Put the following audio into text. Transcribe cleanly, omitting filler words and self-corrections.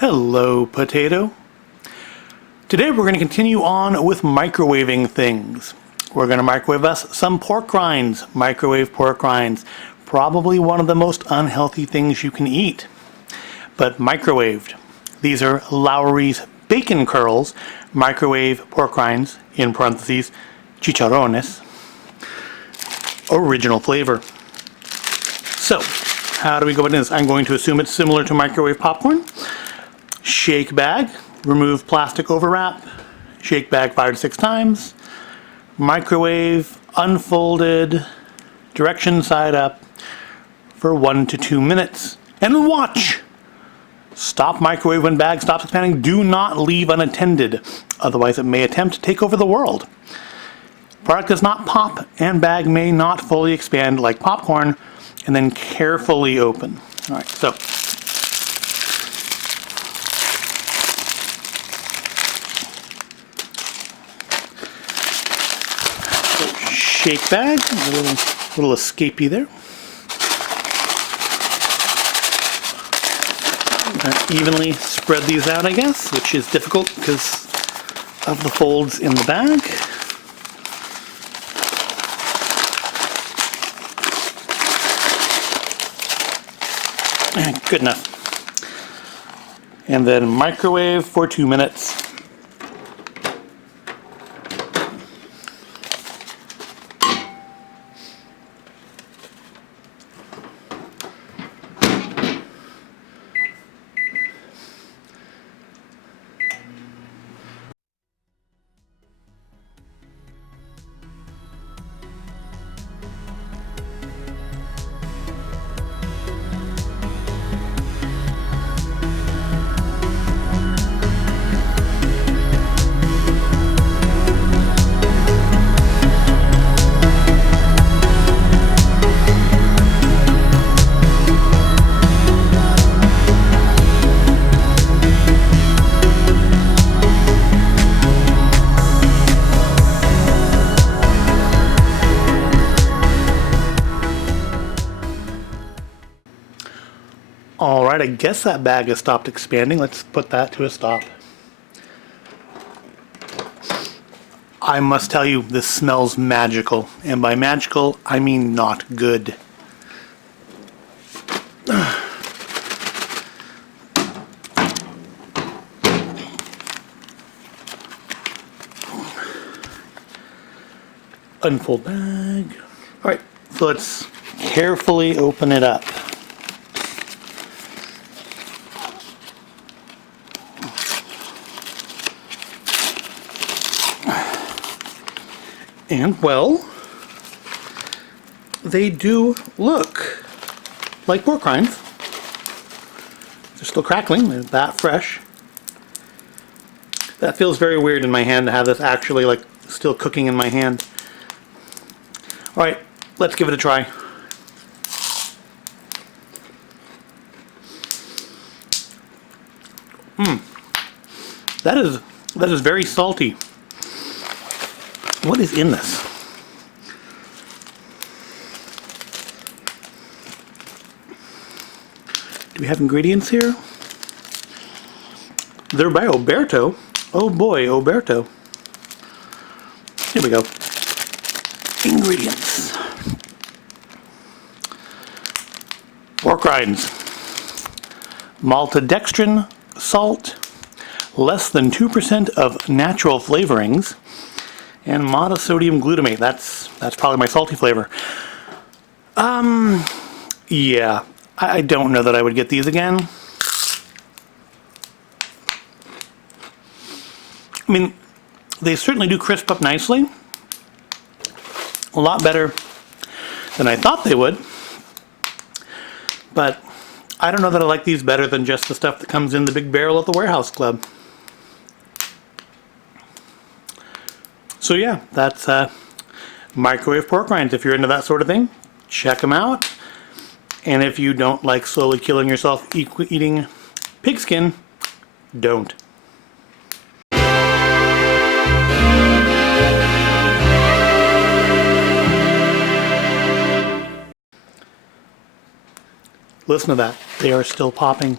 Hello, potato. Today we're going to continue on with microwaving things. We're going to microwave us some pork rinds, microwave pork rinds. Probably one of the most unhealthy things you can eat, but microwaved. These are Lawry's bacon curls, microwave pork rinds, in parentheses, chicharrones, original flavor. So, how do we go into this? I'm going to assume it's similar to microwave popcorn. Shake bag, remove plastic overwrap, shake bag 5 to 6 times, microwave unfolded, direction side up for 1 to 2 minutes, and watch! Stop microwave when bag stops expanding. Do not leave unattended, otherwise it may attempt to take over the world. Product does not pop and bag may not fully expand like popcorn, and then carefully open. Alright, so shake bag, a little escapee there. Evenly spread these out, I guess, which is difficult because of the folds in the bag. Good enough. And then microwave for 2 minutes. Alright, I guess that bag has stopped expanding. Let's put that to a stop. I must tell you, this smells magical. And by magical, I mean not good. Unfold bag. Alright, so let's carefully open it up. And, well, they do look like pork rinds. They're still crackling, they're that fresh. That feels very weird in my hand to have this actually like still cooking in my hand. Alright, let's give it a try. That is very salty. What is in this? Do we have ingredients here? They're by Oberto. Oh boy, Oberto. Here we go. Ingredients. Pork rinds. Maltodextrin salt. Less than 2% of natural flavorings. And monosodium glutamate. That's probably my salty flavor. Yeah. I don't know that I would get these again. I mean, they certainly do crisp up nicely. A lot better than I thought they would. But I don't know that I like these better than just the stuff that comes in the big barrel at the Warehouse Club. So yeah, that's microwave pork rinds. If you're into that sort of thing, check them out. And if you don't like slowly killing yourself eating pigskin, don't. Listen to that. They are still popping.